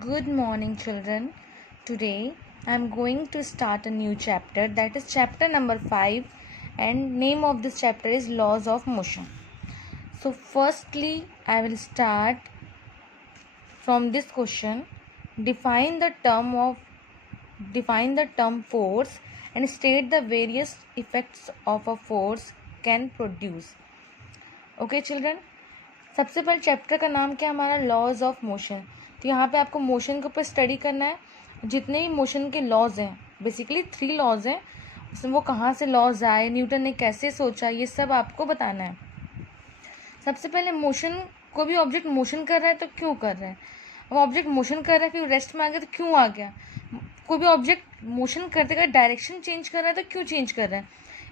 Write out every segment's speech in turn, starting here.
Good morning, children. Today I am going to start a new chapter, that is chapter number 5, and name of this chapter is Laws of Motion. So firstly I will start from this question. Define the term force and state the various effects of a force can produce. Okay children, सबसे पहले chapter का नाम क्या है हमारा, laws of motion. तो यहाँ पे आपको मोशन के ऊपर स्टडी करना है. जितने भी मोशन के लॉज हैं, बेसिकली 3 लॉज हैं, उसमें वो कहाँ से लॉज आए, न्यूटन ने कैसे सोचा, ये सब आपको बताना है. सबसे पहले मोशन, कोई भी ऑब्जेक्ट मोशन कर रहा है तो क्यों कर रहा है. अब ऑब्जेक्ट मोशन कर रहा है फिर रेस्ट में आ गया तो क्यों आ गया. कोई भी ऑब्जेक्ट मोशन करते कर डायरेक्शन चेंज कर रहा है तो क्यों चेंज कर रहा है,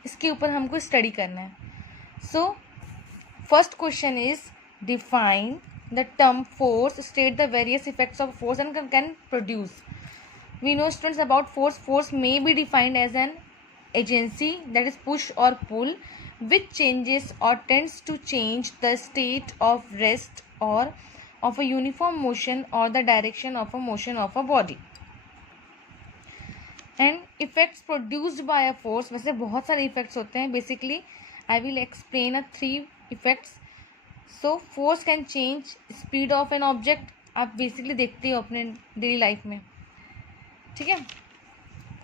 इसके ऊपर हमको स्टडी करना है. So first question is define the term force, state the various effects of force and can produce. We know students about force. Force may be defined as an agency that is push or pull which changes or tends to change the state of rest or of a uniform motion or the direction of a motion of a body. And effects produced by a force, वैसे बहुत सारे effects होते हैं. Basically I will explain 3 effects. So force can change speed of an object. आप basically देखते हो अपने daily life में, ठीक है.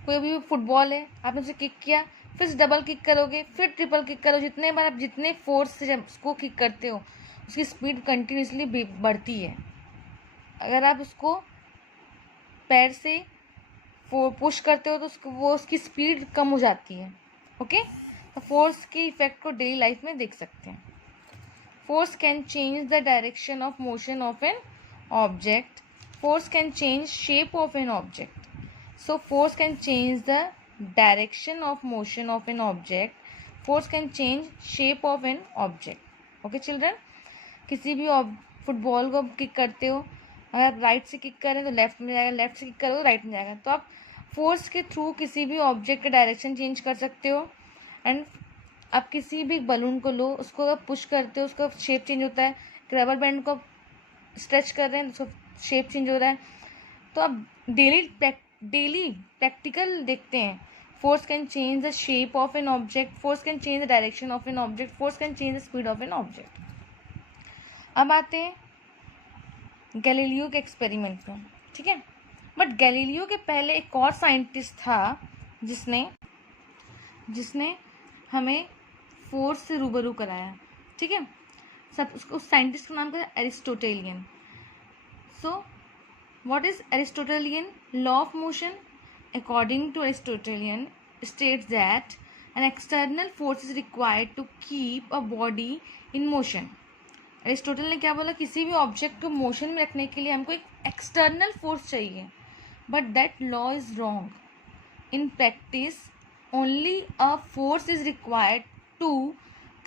कोई भी फुटबॉल है, आपने उसे किक किया, फिर डबल किक करोगे, फिर ट्रिपल किक करो. जितने बार आप जितने फोर्स से जब उसको किक करते हो उसकी स्पीड कंटिन्यूसली बढ़ती है. अगर आप उसको पैर से पुश करते हो तो उसकी स्पीड कम हो जाती है. ओके, तो फोर्स के इफेक्ट को डेली लाइफ में देख सकते हैं. Force can change the direction of motion of an object. Force can change shape of an object. So force can change the direction of motion of an object. Force can change shape of an object. Okay children, किसी भी football को kick करते हो, अगर आप right से kick करें तो लेफ्ट में जाएगा, लेफ्ट से किक करो तो राइट में जाएगा. तो आप फोर्स के थ्रू किसी भी ऑब्जेक्ट का डायरेक्शन चेंज कर सकते हो. एंड आप किसी भी बलून को लो, उसको अगर पुश करते हो उसका शेप चेंज होता है. रबर बैंड को स्ट्रेच कर रहे हैं तो उसका शेप चेंज हो रहा है. तो आप डेली प्रैक्टिकल देखते हैं. Force can change the shape of an object, force can change the direction of an object, force can change the speed of an object. अब आते हैं गैलीलियो के एक्सपेरिमेंट में, ठीक है. बट गैलीलियो के पहले एक और साइंटिस्ट था जिसने हमें फोर्स से रूबरू कराया, ठीक है. सब उसको साइंटिस्ट का नाम क्या है, Aristotelian. So what is Aristotelian law of motion. According to Aristotelian states that an external force is required to keep a body in motion. Aristotle ने क्या बोला, किसी भी ऑब्जेक्ट को मोशन में रखने के लिए हमको एक एक्सटर्नल फोर्स चाहिए. But that law is wrong. In practice only a force is required to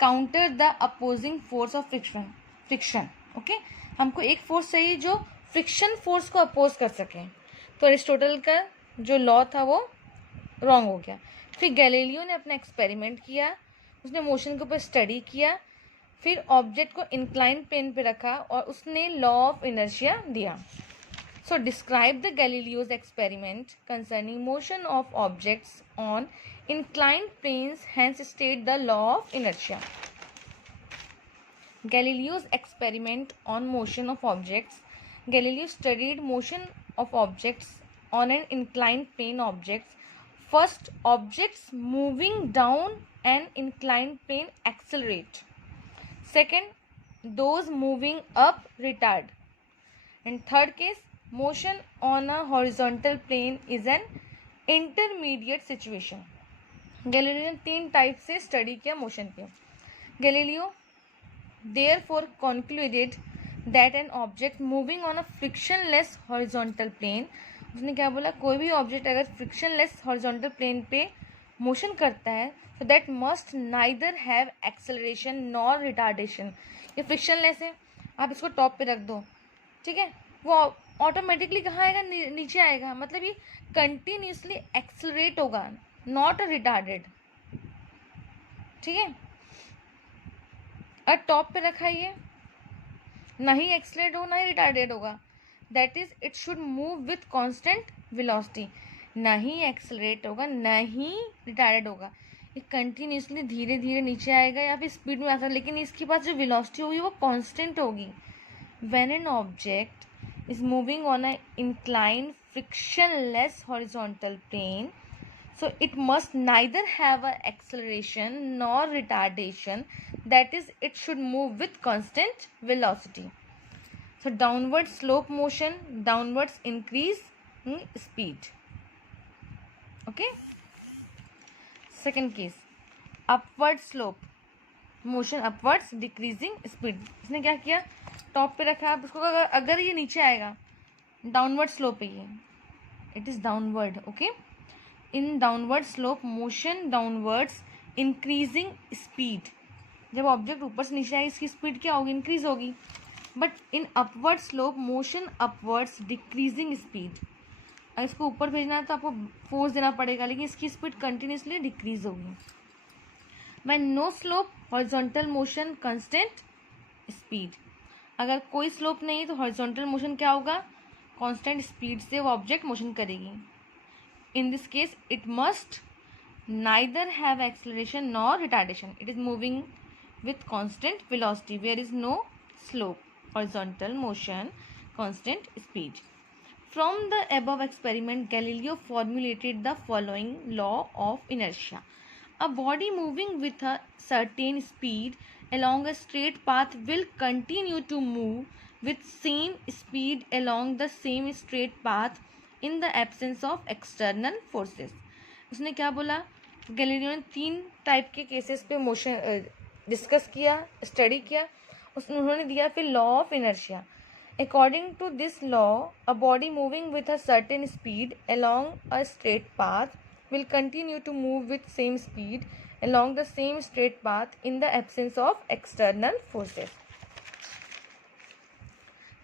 counter the opposing force of friction. Okay, हमको एक फोर्स चाहिए जो फ्रिक्शन फोर्स को अपोज कर सके. तो अरिस्टोटल का जो लॉ था वो रॉन्ग हो गया. फिर गैलीलियो ने अपना एक्सपेरिमेंट किया, उसने मोशन के ऊपर स्टडी किया, फिर ऑब्जेक्ट को इंक्लाइन प्लेन पे रखा और उसने लॉ ऑफ इनर्शिया दिया. So describe the Galileo's experiment concerning motion of objects on inclined planes, hence state the law of inertia. Galileo's experiment on motion of objects. Galileo studied motion of objects on an inclined plane objects. First, objects moving down an inclined plane accelerate. Second, those moving up retard. And third case, motion on a horizontal plane is an intermediate situation. Galileo ने 3 type से study किया motion के. Galileo therefore concluded that an object moving on a frictionless horizontal plane, उसने क्या बोला, कोई भी object अगर फ्रिक्शनलेस हॉरिजॉन्टल प्लेन पे मोशन करता है तो that must neither have acceleration nor retardation. ये फ्रिक्शनलेस है, आप इसको टॉप पे रख दो, ठीक है, वो ऑटोमेटिकली कहाँ आएगा, नीचे आएगा. मतलब ये कंटिन्यूसली एक्सेलरेट होगा, नॉट रिटार्डेड, ठीक है. और टॉप पे रखा ये ना ही एक्सेलरेट होगा ना ही रिटार्डेड होगा. That is it should move with constant velocity, ना ही एक्सेलरेट होगा ना ही रिटायर्ड होगा, ये कंटिन्यूसली धीरे धीरे नीचे आएगा या फिर स्पीड में आता है, लेकिन इसके पास जो वेलोसिटी होगी वो कांस्टेंट होगी. When an object is moving on a inclined frictionless horizontal plane, so it must neither have a acceleration nor retardation, that is it should move with constant velocity. So downward slope motion, downwards increase speed. Okay. Second case, upward slope motion, upwards decreasing speed. इसने क्या किया, top पे रखा है उसको, अगर ये नीचे आएगा डाउनवर्ड स्लोप है ये, it is downward. Okay. In downward slope motion downwards increasing speed, जब ऑब्जेक्ट ऊपर से नीचे आएगी इसकी स्पीड क्या होगी, इंक्रीज होगी. But in upward slope motion upwards decreasing speed, अगर इसको ऊपर भेजना है तो आपको फोर्स देना पड़ेगा, लेकिन इसकी स्पीड कंटिन्यूसली डिक्रीज होगी. When no slope horizontal motion constant speed, अगर कोई स्लोप नहीं तो हॉरिजॉन्टल मोशन क्या होगा, कांस्टेंट स्पीड से वो ऑब्जेक्ट मोशन करेगी. In this case, it must neither have acceleration nor retardation. It is moving with constant velocity. There is no slope, horizontal motion, constant speed. From the above experiment, Galileo formulated the following law of inertia. A body moving with a certain speed along a straight path will continue to move with same speed along the same straight path in the absence of external forces. उसने क्या बोला, Galileo ने 3 type के cases पे motion discuss किया, study किया. उन्होंने दिया फिर law of inertia. According to this law, a body moving with a certain speed along a straight path will continue to move with same speed along the same straight path in the absence of external forces.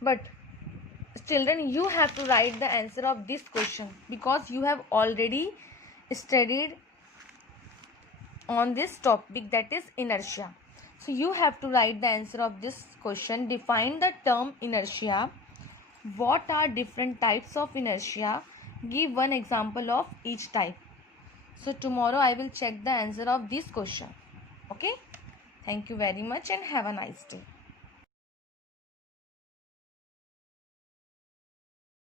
But children, you have to write the answer of this question because you have already studied on this topic, that is inertia. So you have to write the answer of this question. Define the term inertia. What are different types of inertia? Give one example of each type. So tomorrow I will check the answer of this question. Okay. Thank you very much and have a nice day.